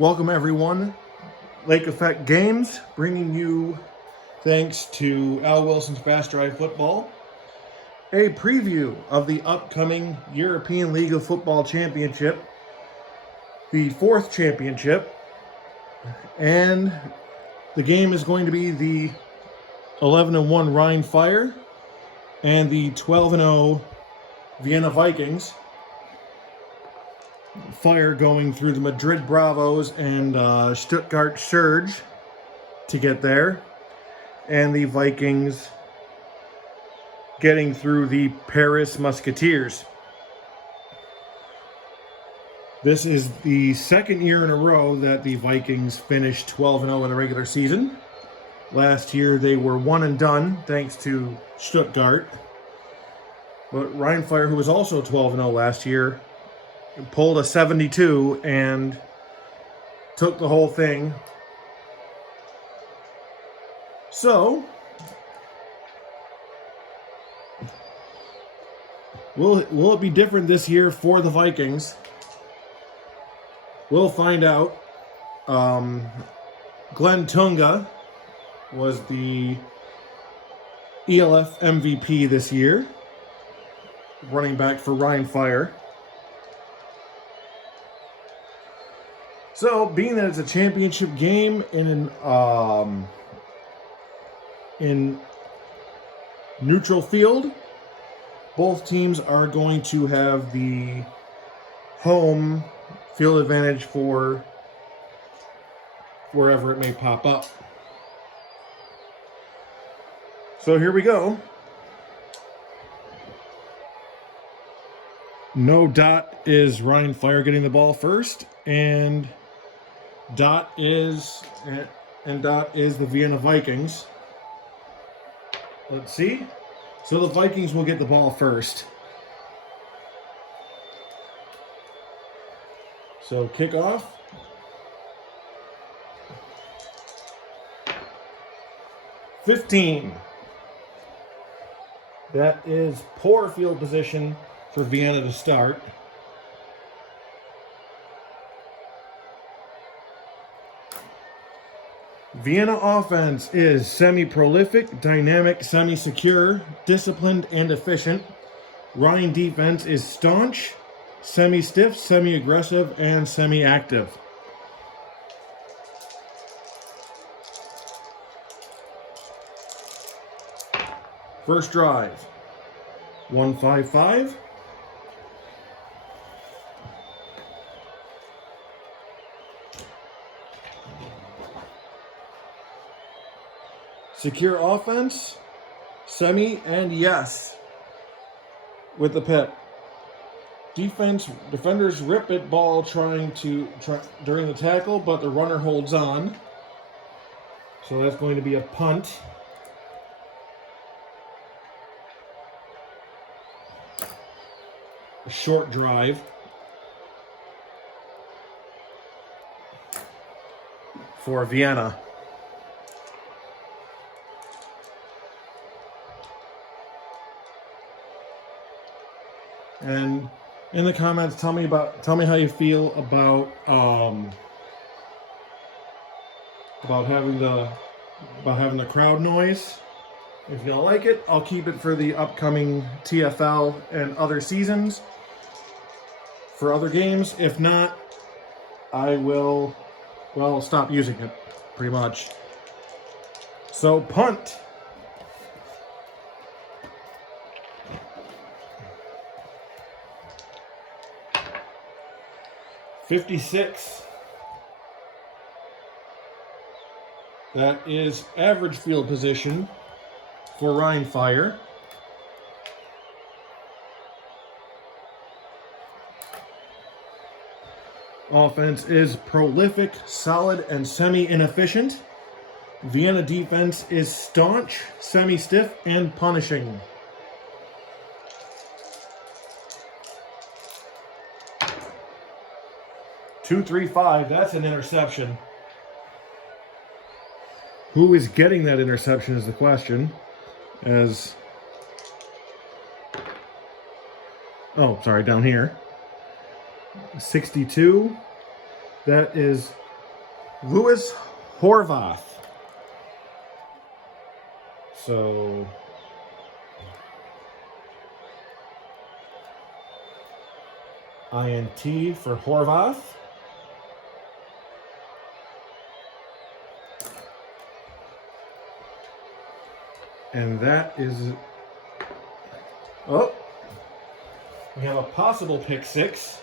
Welcome everyone. Lake Effect Games bringing you, thanks to Al Wilson's Fast Drive Football, a preview of the upcoming European League of Football Championship, the fourth championship, and the game is going to be the 11-1 Rhein Fire and the 12-0 Vienna Vikings. Fire going through the Madrid Bravos and Stuttgart Surge to get there, and the Vikings getting through the Paris Musketeers. This is the second year in a row that the Vikings finished 12-0 in the regular season. Last year they were one and done thanks to Stuttgart. But Rhein Fire, who was also 12-0 last year, pulled a 72 and took the whole thing. So, will it be different this year for the Vikings? We'll find out. Glenn Tunga was the ELF MVP this year, running back for Rhein Fire. So, being that it's a championship game in neutral field, both teams are going to have the home field advantage for wherever it may pop up. So here we go. No dot is Rhein Fire getting the ball first, and dot is the Vienna Vikings. Let's see. So the Vikings will get the ball first. So kickoff. $15. That is poor field position for Vienna to start. Vienna offense is semi-prolific, dynamic, semi-secure, disciplined, and efficient. Rhein defense is staunch, semi-stiff, semi-aggressive, and semi-active. First drive, 1-5-5. Secure offense, semi, and yes with the pit. Defenders rip it ball trying during the tackle, but the runner holds on. So that's going to be a punt. A short drive. For Vienna. And in the comments, tell me how you feel about having the crowd noise. If you don't like it, I'll keep it for the upcoming TFL and other seasons for other games. If not, I will stop using it pretty much. So punt. $56. That is average field position for Rhein Fire. Offense is prolific, solid, and semi-inefficient. Vienna defense is staunch, semi-stiff, and punishing. $2-3-5, that's an interception. Who is getting that interception is the question. Down here. 62. That is Louis Horvath. So INT for Horvath. And that is, oh, we have a possible pick six.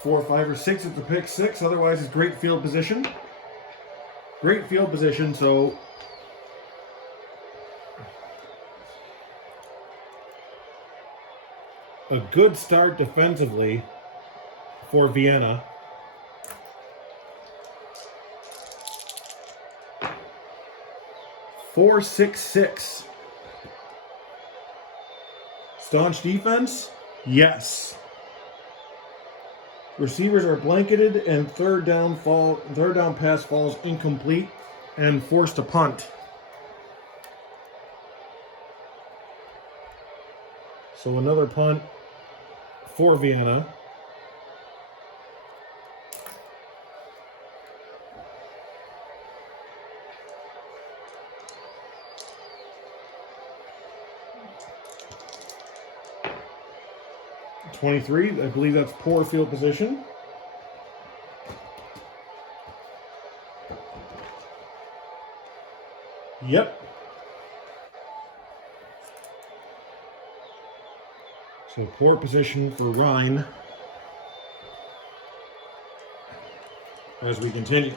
4, 5, or 6 at the pick six. Otherwise, it's great field position. Great field position, so a good start defensively for Vienna. Four, 6, 6. Staunch defense? Yes. Receivers are blanketed and third down pass falls incomplete and forced to punt. So another punt for Vienna. .23, I believe that's poor field position. Yep. So poor position for Rhein as we continue.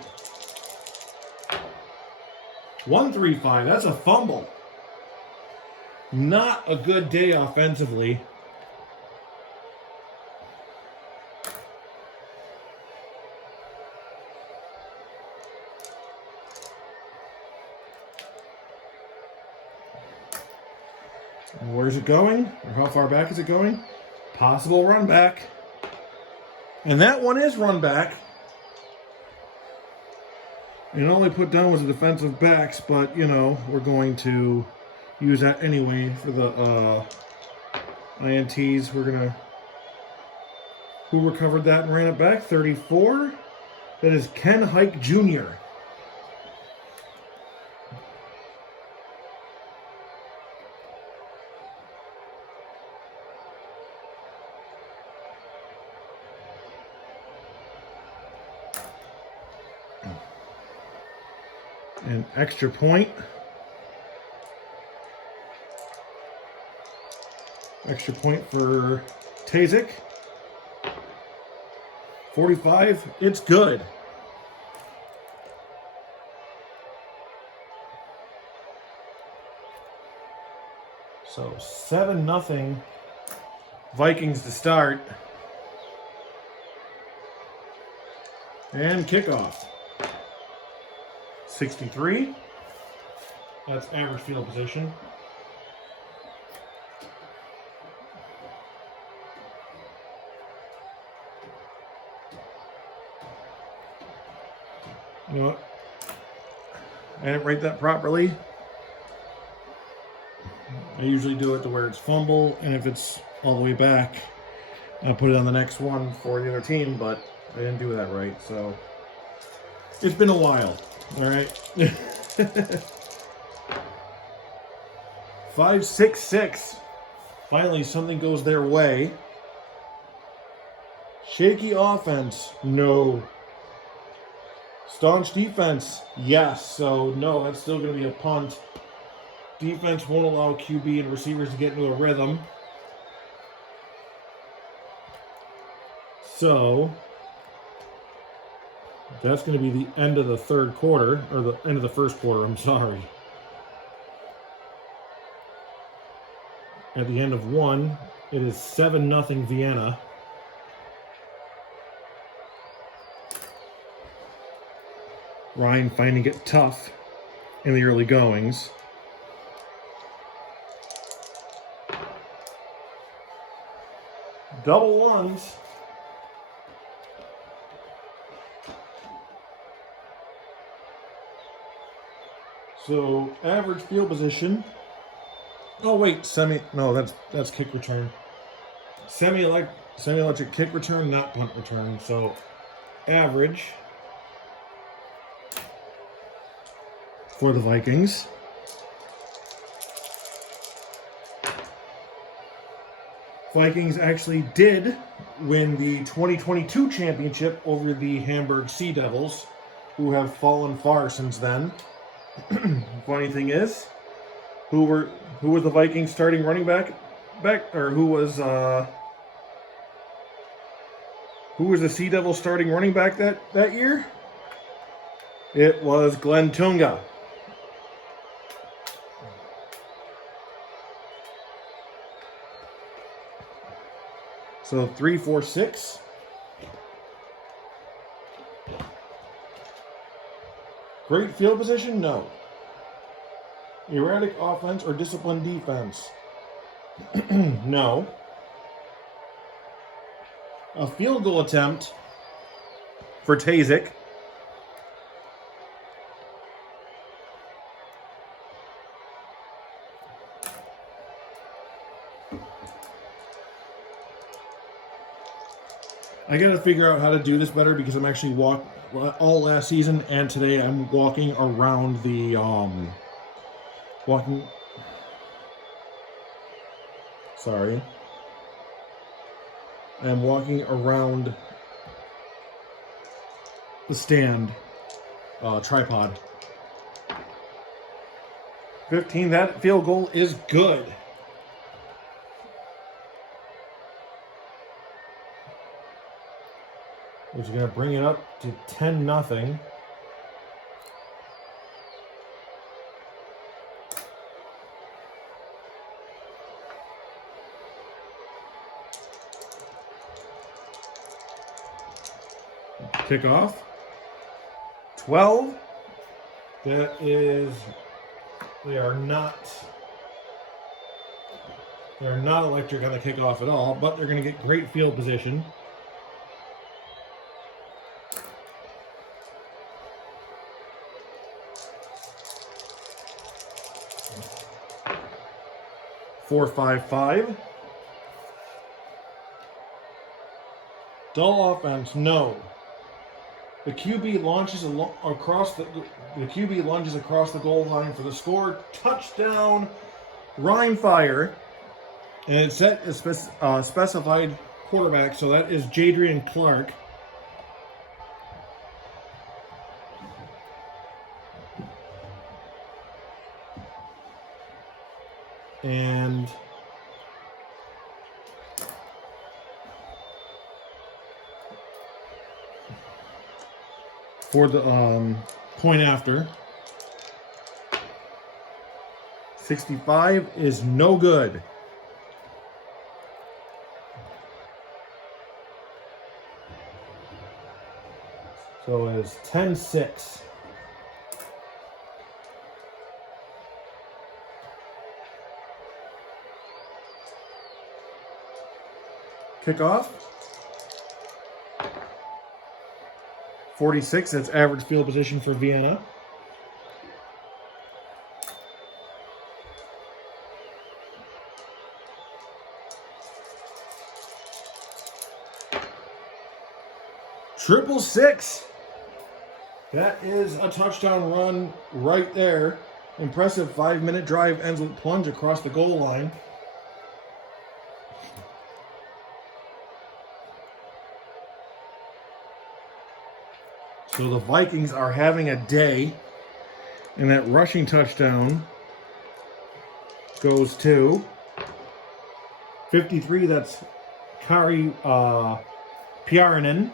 1-3-5, that's a fumble. Not a good day offensively. Where's it going? Or how far back is it going? Possible run back. And that one is run back. And all they put down was the defensive backs, but, you know, we're going to use that anyway for the INTs. We're going to... Who recovered that and ran it back? 34. That is Ken Hike Jr. An extra point. Extra point for Tazik. 45. It's good. So 7-0 Vikings to start. And kickoff. 63. That's average field position. You know what? I didn't write that properly. I usually do it to where it's fumble, and if it's all the way back, I'll put it on the next one for the other team, but I didn't do that right, so it's been a while. All right. 5, 6, 6. Finally, something goes their way. Shaky offense. No. Staunch defense. Yes. So, no, that's still going to be a punt. Defense won't allow QB and receivers to get into a rhythm. So that's going to be the end of the third quarter, or the end of the first quarter, I'm sorry. At the end of one, it is 7-0 Vienna. Rhein finding it tough in the early goings. Double ones. So average field position. Oh wait, no, that's kick return. Semi-electric kick return, not punt return. So average for the Vikings. Vikings actually did win the 2022 championship over the Hamburg Sea Devils, who have fallen far since then. Funny thing is, who was the Vikings starting running back, or who was the Sea Devils starting running back that year? It was Glenn Tunga. So 3, 4, 6. Great field position? No. Erratic offense or disciplined defense? No. A field goal attempt for Tazik. I gotta figure out how to do this better because I'm actually all last season and today I'm walking around the I'm walking around the stand tripod. 15, that field goal is good. Which is going to bring it up to 10-0. Kickoff. 12. That is, they are not electric on the kickoff at all, but they're going to get great field position. Four, 5, 5. Dull offense, no. The QB lunges across the goal line for the score. Touchdown, Rhein Fire, and it's set as specified quarterback, so that is Jadrian Clark. And for the point after, 65 is no good. So it is 10-6. Kickoff. 46, that's average field position for Vienna. Triple six. That is a touchdown run right there. Impressive 5-minute drive ends with plunge across the goal line. So the Vikings are having a day, and that rushing touchdown goes to 53. That's Kari Piarinen.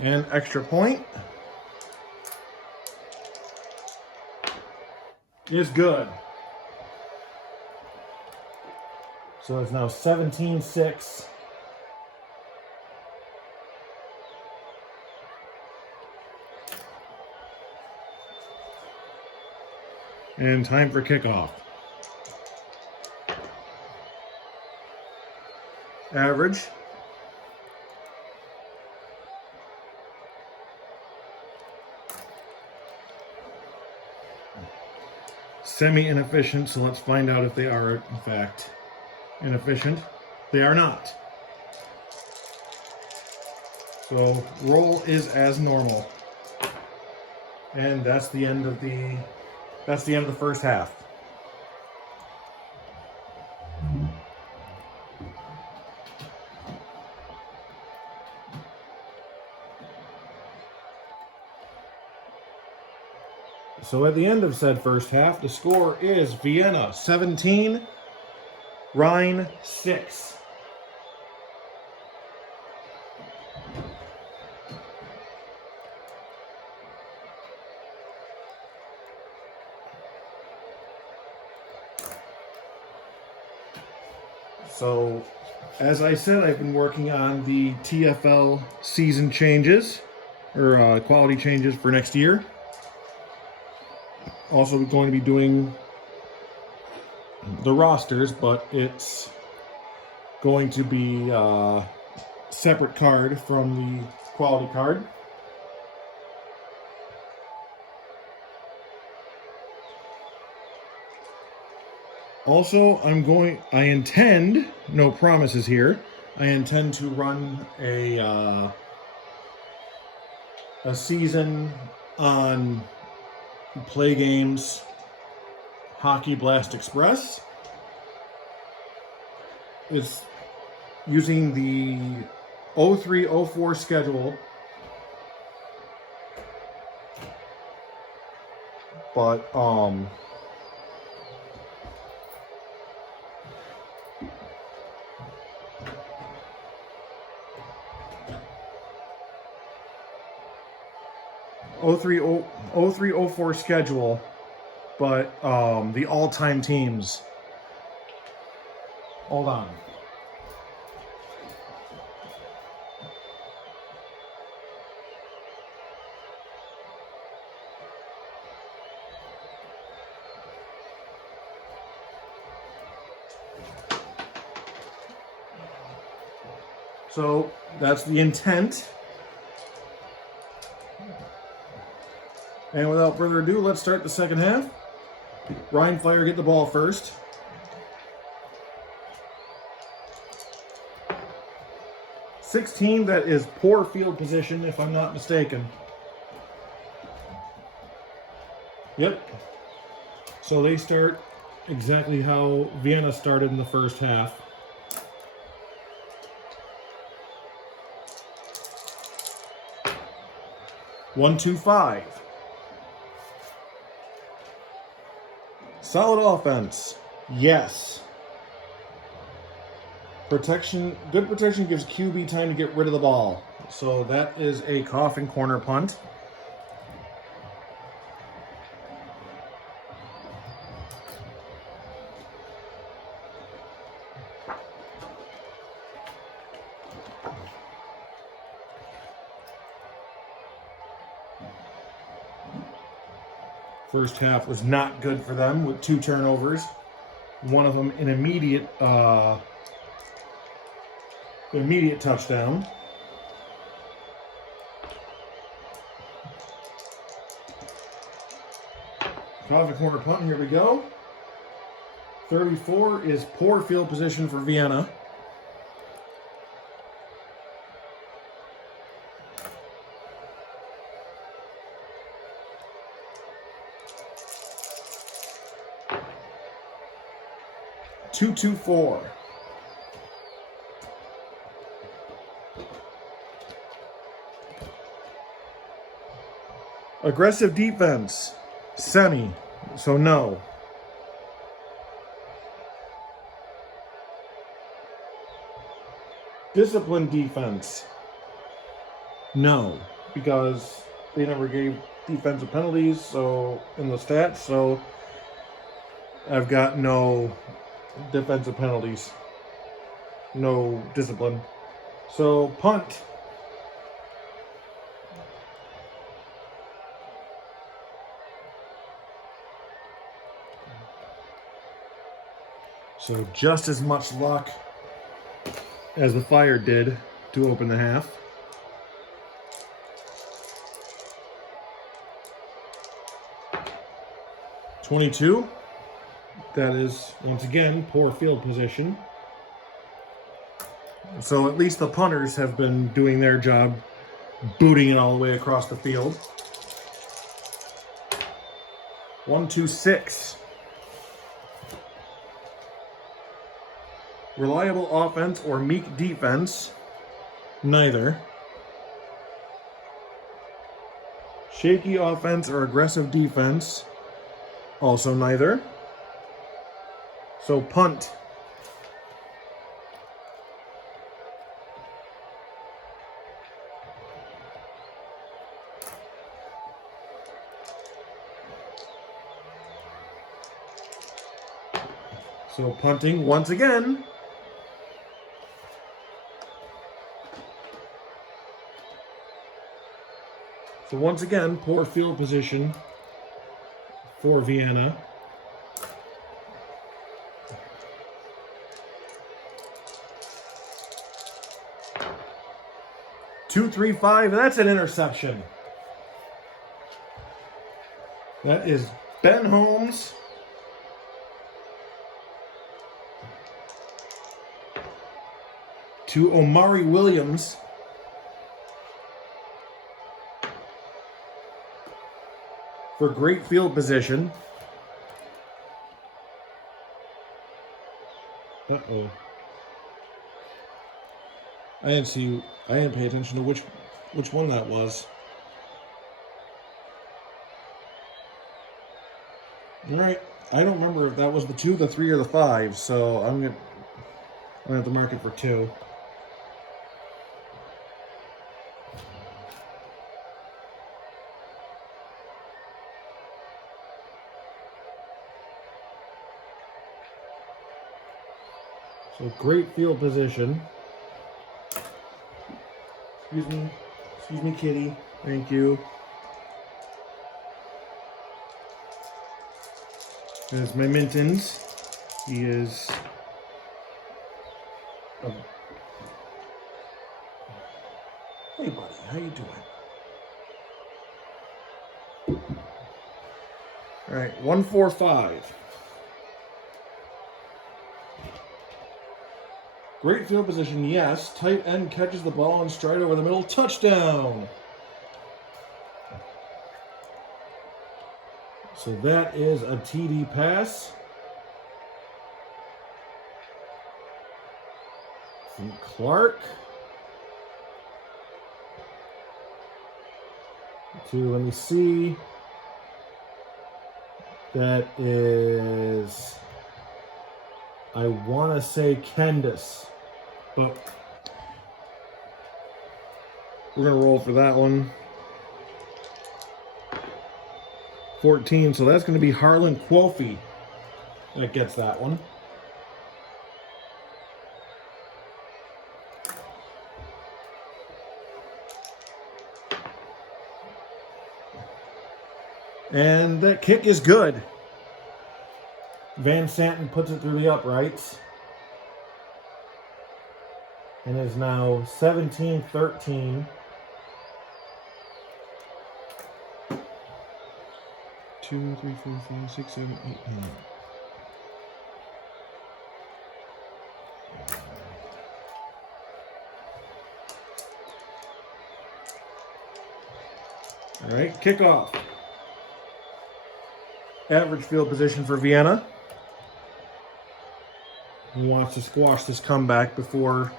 And extra point is good. So it's now 17-6. And time for kickoff. average. Semi-inefficient, so let's find out if they are in fact inefficient. They are not. So roll is as normal. And that's the end of the first half. So at the end of said first half, the score is Vienna 17, Rhein 6. So, as I said, I've been working on the TFL season changes, or quality changes for next year. Also going to be doing the rosters, but it's going to be a separate card from the quality card. Also, I intend, no promises here, I intend to run a season on Play Games Hockey Blast Express. It's using the 03-04 schedule, but 03-04 schedule, but the all-time teams. Hold on. So that's the intent. And without further ado, let's start the second half. Rhein Fire get the ball first. Team that is poor field position, if I'm not mistaken. Yep. So they start exactly how Vienna started in the first half. One, two, five. Solid offense. Yes. Protection, good protection gives QB time to get rid of the ball. So that is a coffin corner punt. First half was not good for them with 2 turnovers. One of them an immediate touchdown. Coffin corner punt, here we go. 34 is poor field position for Vienna. Two, 4. Aggressive defense, semi, so no. Disciplined defense, no, because they never gave defensive penalties, so in the stats, so I've got no defensive penalties, no discipline. So punt. So just as much luck as the Fire did to open the half. .22. That is, once again, poor field position. So at least the punters have been doing their job, booting it all the way across the field. 1-2-6. Reliable offense or meek defense? Neither. Shaky offense or aggressive defense? Also neither. So punt. So punting once again. So once again, poor field position for Vienna. Two, 3, 5. That's an interception. That is Ben Holmes. To Omari Williams. For great field position. Uh-oh. I didn't pay attention to which one that was. All right. I don't remember if that was the 2, the 3, or the 5, so I'm gonna have to mark it for 2. So great field position. Excuse me, kitty. Thank you. There's my Mintons. He is hey buddy, how you doing? All right, 1-4-5. Great field position, yes. Tight end catches the ball and stride over the middle. Touchdown! So that is a TD pass from Clark to, let me see, that is, I want to say Candace. But we're going to roll for that one. 14, so that's going to be Harlan Quofi that gets that one. And that kick is good. Van Santen puts it through the uprights. And is now 17-13. 2, 3, 4, 5, 6, 7, 8, 9. All right, kickoff. Average field position for Vienna. He wants to squash this comeback before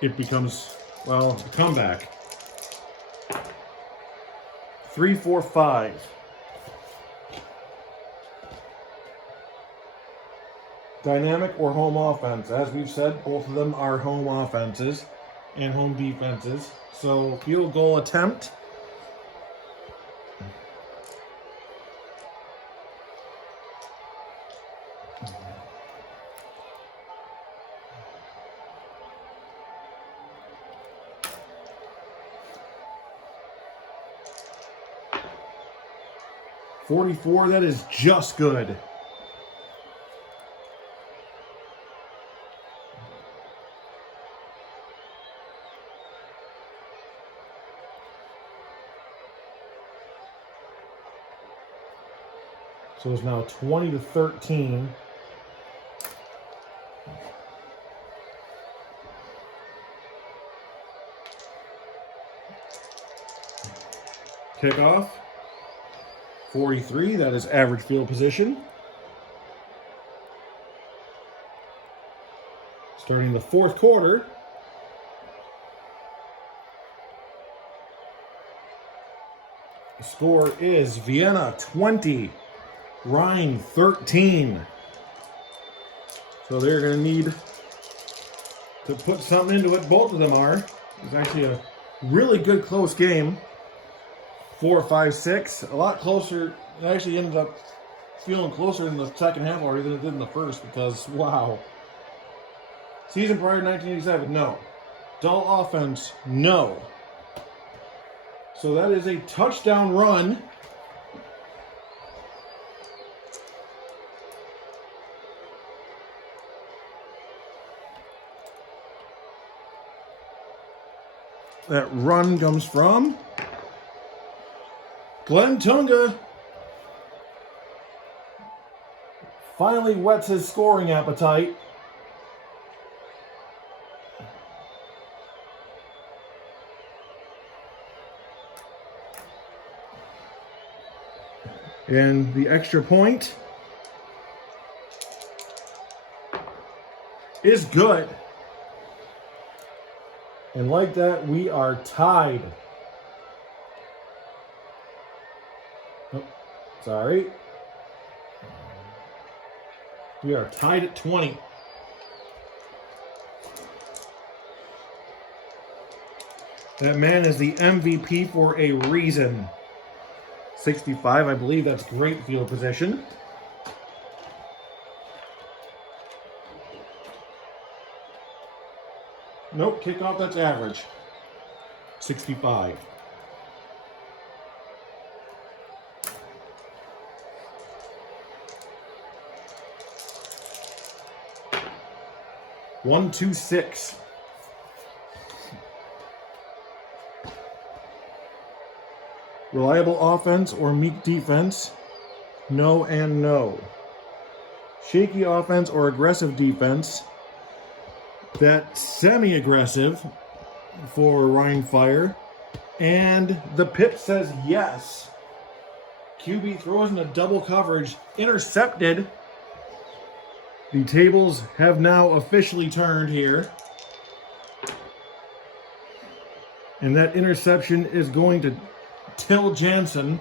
it becomes, well, a comeback. 3-4-5. Dynamic or home offense. As we've said, both of them are home offenses and home defenses. So field goal attempt. .44, that is just good. So it's now 20-13. Kickoff. 43, that is average field position. Starting the fourth quarter. The score is Vienna 20, Rhein 13. So they're going to need to put something into it. Both of them are. It's actually a really good close game. 4-5-6. A lot closer. It actually ended up feeling closer in the second half already than it did in the first because, wow. Season prior to 1987, no. Dull offense, no. So that is a touchdown run. That run comes from Glenn Tunga. Finally whets his scoring appetite. And the extra point is good. And like that, we are tied. Oh, sorry. We are tied at 20. That man is the MVP for a reason. 65, I believe that's great field position. Nope, kickoff, that's average. 65. One, 2, 6. Reliable offense or meek defense? No and no. Shaky offense or aggressive defense? That semi-aggressive for Rhein Fire. And the Pip says yes. QB throws into double coverage. Intercepted. The tables have now officially turned here. And that interception is going to Till Jansen.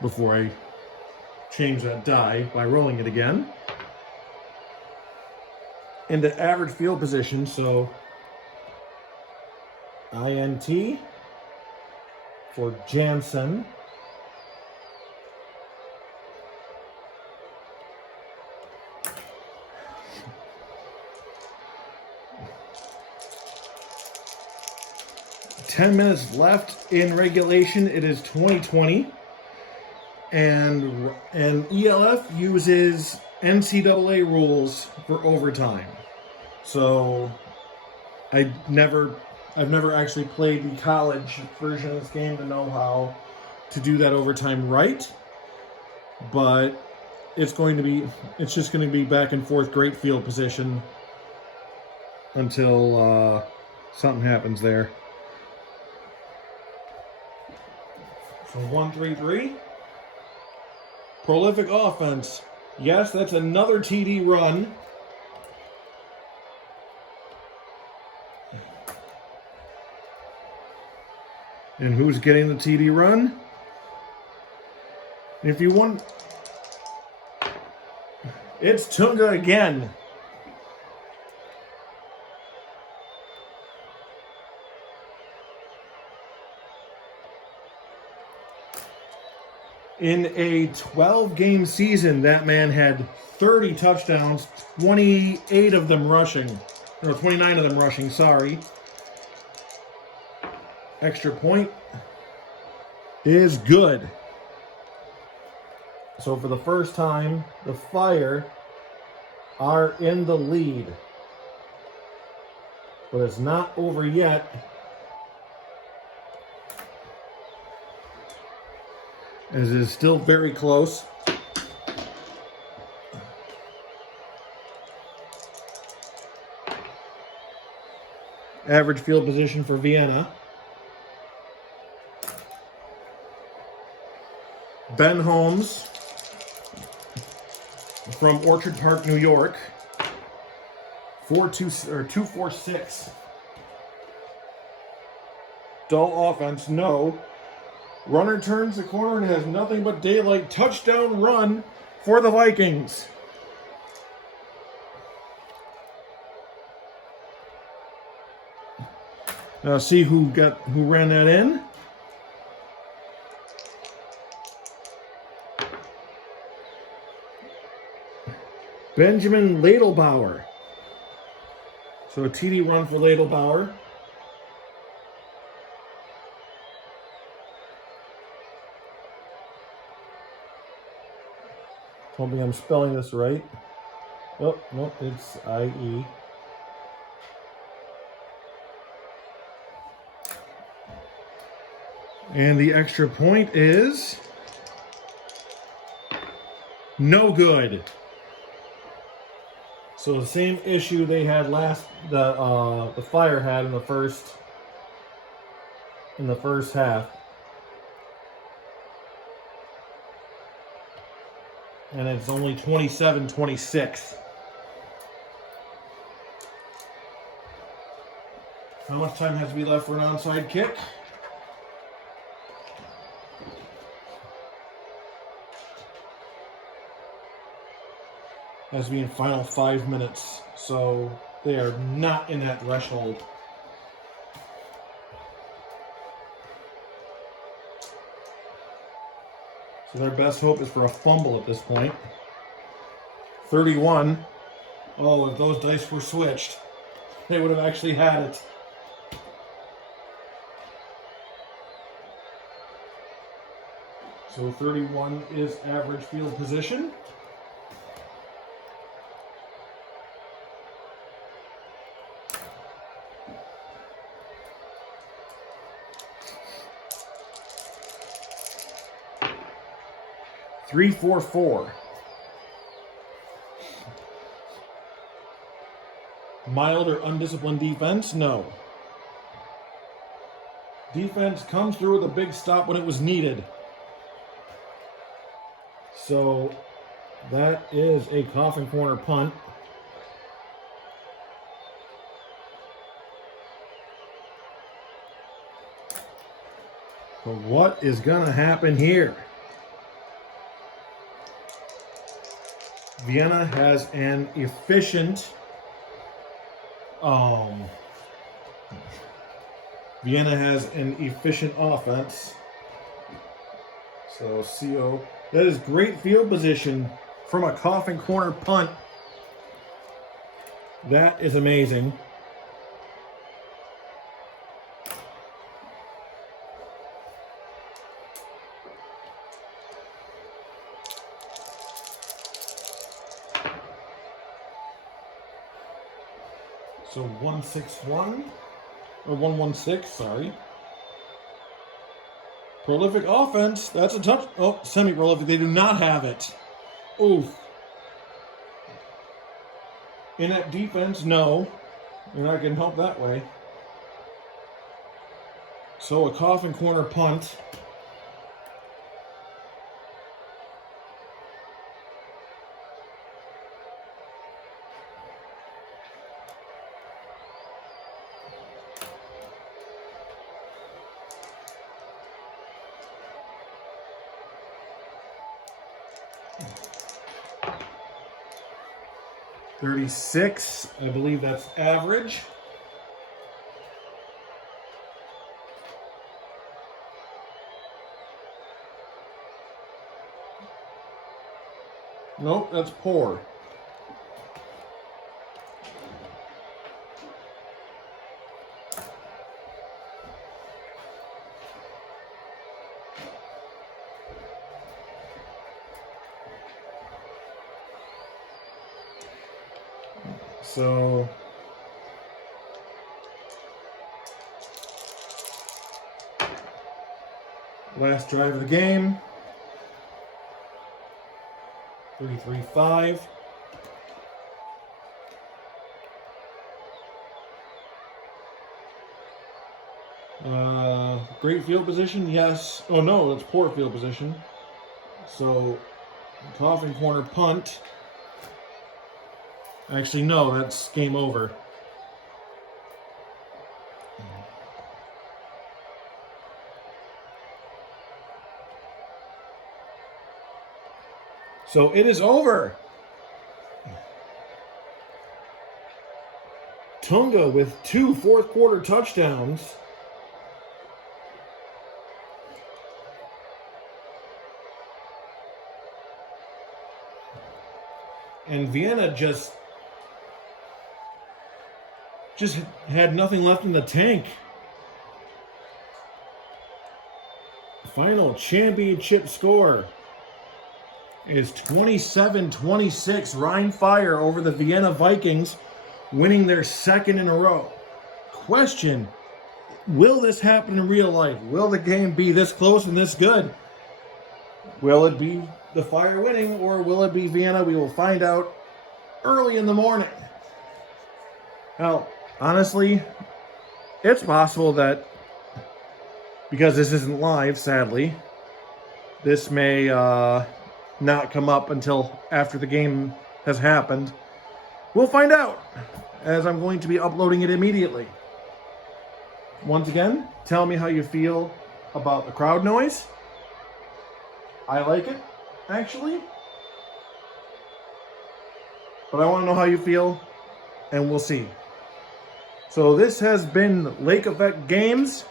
Before I change that die by rolling it again. Into average field position, so INT for Jansen. Ten minutes left in regulation. It is 2020. And ELF uses NCAA rules for overtime. So I've never actually played the college version of this game to know how to do that overtime right. But it's just going to be back and forth, great field position until something happens there. So 1-3-3. Prolific offense. Yes, that's another TD run. And who's getting the TD run? If you want, it's Tunga again. In a 12-game season, that man had 30 touchdowns, 28 of them rushing, or 29 of them rushing, sorry. Extra point is good. So for the first time, the Fire are in the lead. But it's not over yet. as it is still very close. Average field position for Vienna. Ben Holmes from Orchard Park, New York. 246. Dull offense, no. Runner turns the corner and has nothing but daylight. Touchdown run for the Vikings. Now see who ran that in. Benjamin Ladelbauer. So a TD run for Ladelbauer. Hoping I'm spelling this right. Oh, no, it's IE. And the extra point is no good. So the same issue they had the Fire had in the first half. And it's only 27-26. How much time has to be left for an onside kick? Has to be in final 5 minutes. So they are not in that threshold. So their best hope is for a fumble at this point. 31. Oh, if those dice were switched, they would have actually had it. So 31 is average field position. Three, 4, 4. Mild or undisciplined defense? No. Defense comes through with a big stop when it was needed. So that is a coffin corner punt. But what is going to happen here? Vienna has an efficient offense. So CO, that is great field position from a coffin corner punt. That is amazing. So 161 or 116, sorry. Prolific offense. That's a touch. Oh, semi-prolific. They do not have it. Oof. Inept defense, no. You're not getting help that way. So a coffin corner punt. .36, I believe that's average. Nope, that's poor. So last drive of the game. 3-3-5. Great field position, yes. Oh no, that's poor field position. So, coffin corner punt. Actually, no, that's game over. So it is over. Tunga with 2 fourth-quarter touchdowns. And Vienna just had nothing left in the tank. Final championship score is 27-26. Rhein Fire over the Vienna Vikings, winning their second in a row. Question, will this happen in real life? Will the game be this close and this good? Will it be the Fire winning, or will it be Vienna? We will find out early in the morning. Now, honestly, it's possible that, because this isn't live, sadly, this may not come up until after the game has happened. We'll find out, as I'm going to be uploading it immediately. Once again, tell me how you feel about the crowd noise. I like it, actually. But I want to know how you feel, and we'll see. So this has been Lake Effect Games,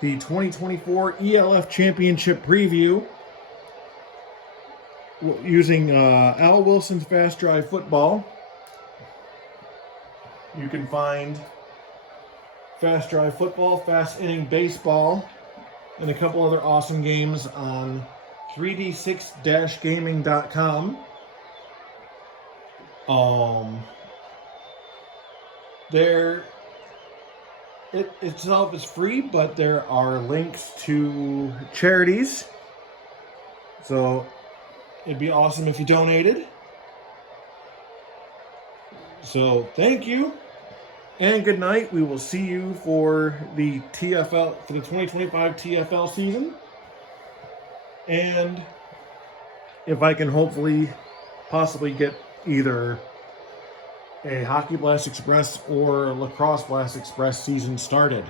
the 2024 ELF Championship preview, using Al Wilson's Fast Drive Football. You can find Fast Drive Football, Fast Inning Baseball, and a couple other awesome games on 3d6-gaming.com. It itself is free, but there are links to charities. So it'd be awesome if you donated. So thank you and good night. We will see you for the TFL, for the 2025 TFL season. And if I can possibly get either a Hockey Blast Express or Lacrosse Blast Express season started.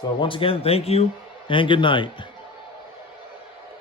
So once again, thank you and good night.